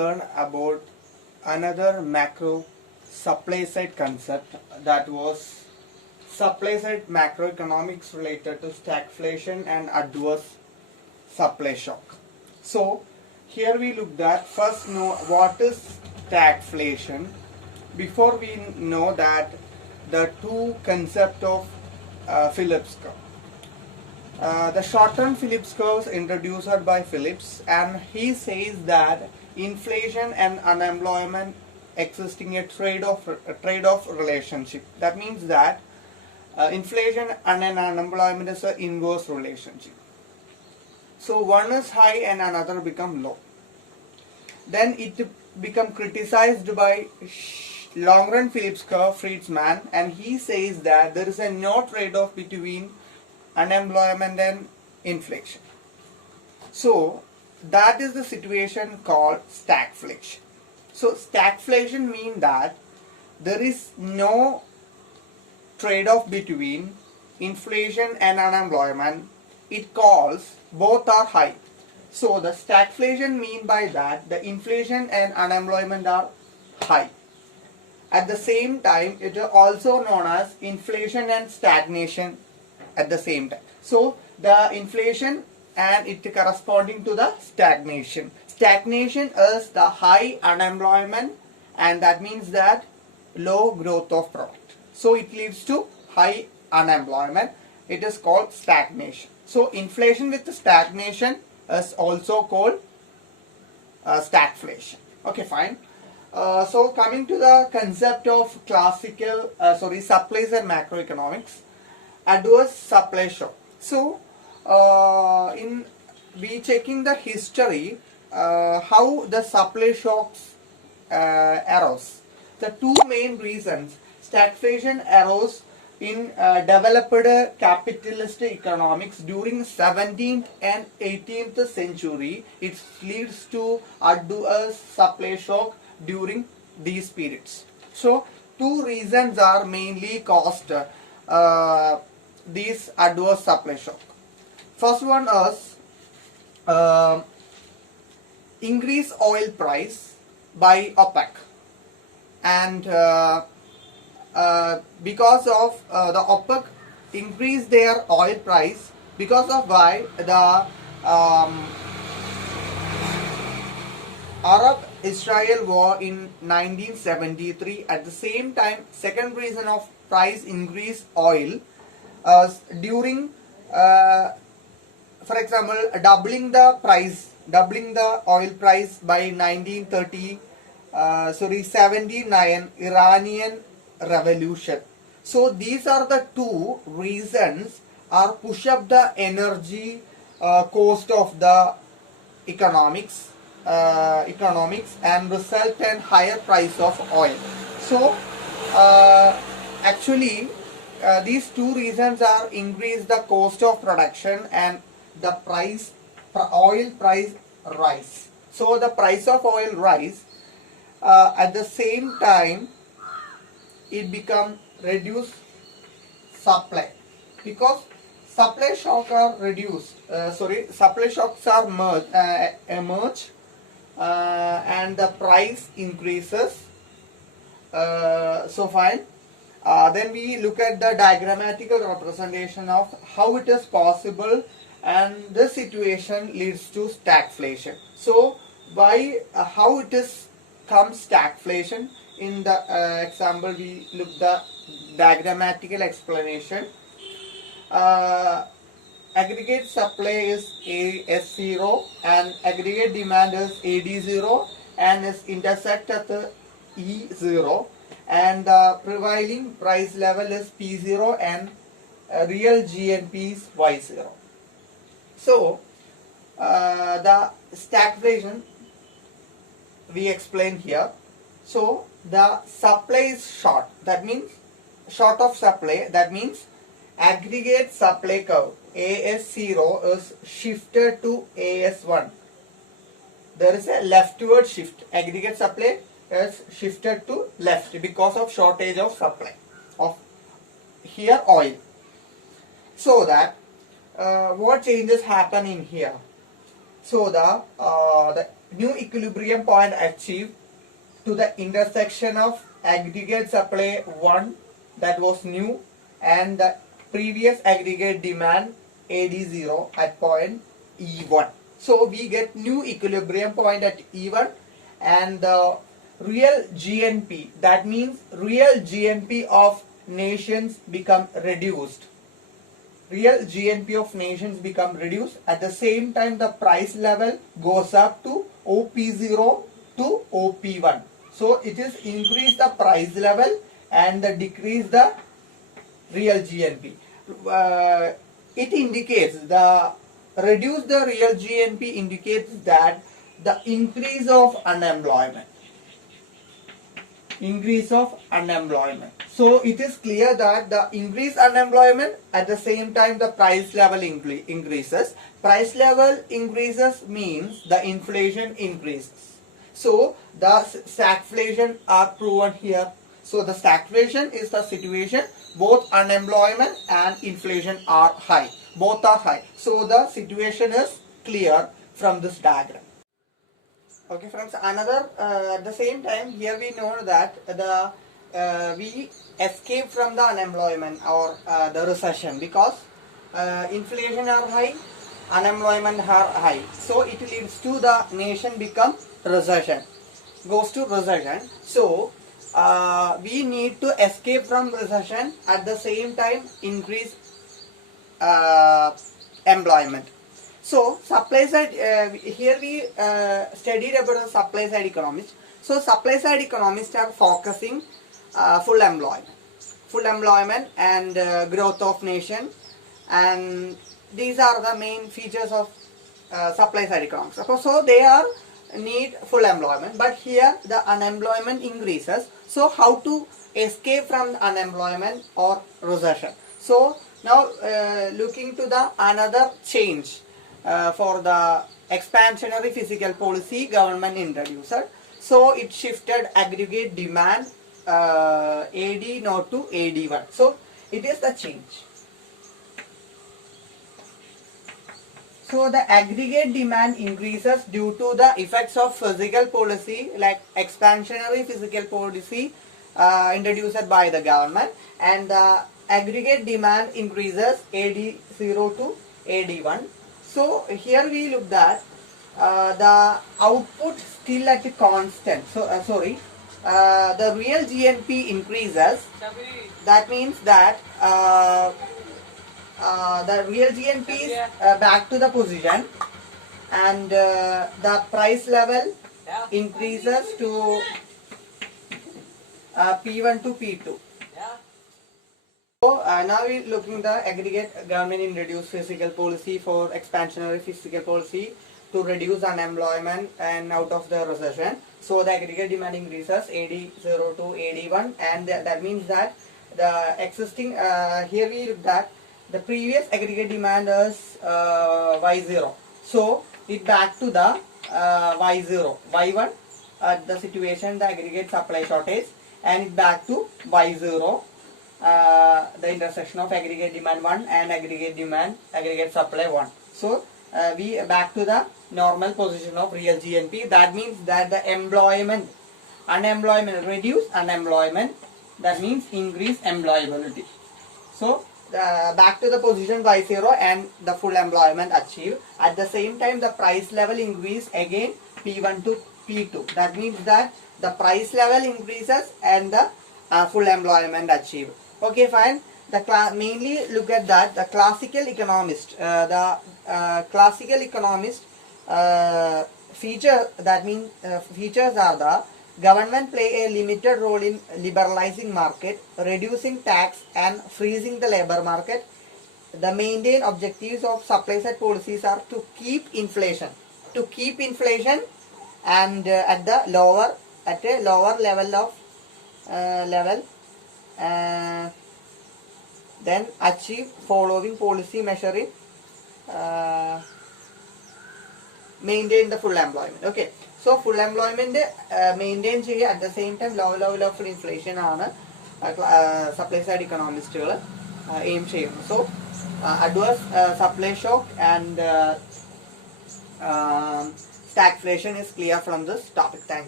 learn about another macro supply side concept, that was supply side macroeconomics related to stagflation and adverse supply shock. So here we looked at, first know what is stagflation. Before we know that, the two concept of Phillips curve. The short-term Phillips curve is introduced by Phillips, and he says that inflation and unemployment existing a trade-off relationship. That means that inflation and unemployment is an inverse relationship. So one is high and another become low. Then it become criticized by long-run Phillips curve Friedman, and he says that there is a no trade-off between unemployment and inflation. So that is the situation called stagflation. So stagflation means that there is no trade-off between inflation and unemployment. It calls both are high. So the stagflation mean by that the inflation and unemployment are high. At the same time, it is also known as inflation and stagnation at the same time. So the inflation and it corresponding to the stagnation. Stagnation is the high unemployment, and that means that low growth of product. So it leads to high unemployment. It is called stagnation. So inflation with stagnation is also called stagflation. Okay, fine. So coming to the concept of classical supply side macroeconomics, adverse supply shock. So in we checking the history, how the supply shocks arose. The two main reasons stagflation arose in developed capitalist economics during 17th and 18th century. It leads to adverse supply shock during these periods. So two reasons are mainly caused these adverse supply shock. First one is increase oil price by OPEC, and because of the OPEC increase their oil price, because of why the Arab-Israel war in 1973. At the same time, second reason of price increase oil during for example doubling the oil price by 79 Iranian revolution. So these are the two reasons are push up the energy cost of the economics and result in higher price of oil. So actually these two reasons are increase the cost of production and the oil price rise. So the price of oil rise, at the same time it become reduced supply, because supply shocks are reduced. Supply shocks are emerge, and the price increases. So fine. Then we look at the diagrammatical representation of how it is possible, and this situation leads to stagflation. So how it is comes stagflation? In the example we look the diagrammatical explanation. Aggregate supply is AS0 and aggregate demand is AD0 and is intersect at the E0, and the prevailing price level is P0 and real GNP is Y0. So the stagflation we explain here. So the supply is short, that means short of supply, that means aggregate supply curve AS0 is shifted to AS1. There is a leftward shift. Aggregate supply is shifted to left because of shortage of supply of here oil. So that what changes happen in here? So the new equilibrium point achieved to the intersection of aggregate supply 1 that was new and the previous aggregate demand AD0 at point E1. So we get new equilibrium point at E1 and the real GNP, that means real GNP of nations become reduced. Real GNP of nations become reduced. At the same time, the price level goes up to OP0 to OP1. So it is increase the price level and the decrease the real GNP. It indicates the reduce the real GNP indicates that the increase of unemployment. Increase of unemployment. So it is clear that the increased unemployment at the same time the price level increases. Price level increases means the inflation increases. So the stagflation are proven here. So the stagflation is the situation both unemployment and inflation are high. Both are high. So the situation is clear from this diagram. Okay friends, another at the same time here we know that the we escape from the unemployment or the recession because inflation are high, unemployment are high, so it leads to the nation become recession, goes to recession. So we need to escape from recession, at the same time increase employment. So supply side, here we studied about the supply side economists. So supply side economists are focusing full employment and growth of nation, and these are the main features of supply side economics. So they are need full employment, but here the unemployment increases. So how to escape from unemployment or recession? So now looking to the another change. For the expansionary fiscal policy government introduced. So it shifted aggregate demand AD0 to AD1. So it is the change. So the aggregate demand increases due to the effects of fiscal policy like expansionary fiscal policy introduced by the government, and the aggregate demand increases AD0 to AD1. So here we look at the output still at a constant. So the real GNP increases. That means that the real GNP is back to the position, and the price level increases to P1 to P2. So now we are looking at the aggregate government introduced fiscal policy for expansionary fiscal policy to reduce unemployment and out of the recession. So the aggregate demand increases AD0 to AD1, and that means that the existing here we look at the previous aggregate demand is Y0. So it back to the Y0, Y1 at the situation the aggregate supply shortage, and it back to Y0. The intersection of aggregate demand 1 and aggregate supply 1. So we back to the normal position of real GNP. That means that the unemployment reduce unemployment, that means increase employability. So back to the position Y0 and the full employment achieved. At the same time the price level increase again P1 to P2. That means that the price level increases and the full employment achieved. Okay, fine. The mainly look at that the classical economist, feature, that means features are the government play a limited role in liberalizing market, reducing tax and freezing the labor market. The main objectives of supply side policies are to keep inflation, and at a lower level of then achieve following policy measuring maintain the full employment. Okay, so full employment maintain ചെയ്യുക, at the same time low level of inflation ആണ് supply side economists aim ചെയ്യുന്നത്. So adverse supply shock and stagflation is clear from this topic. Thank you.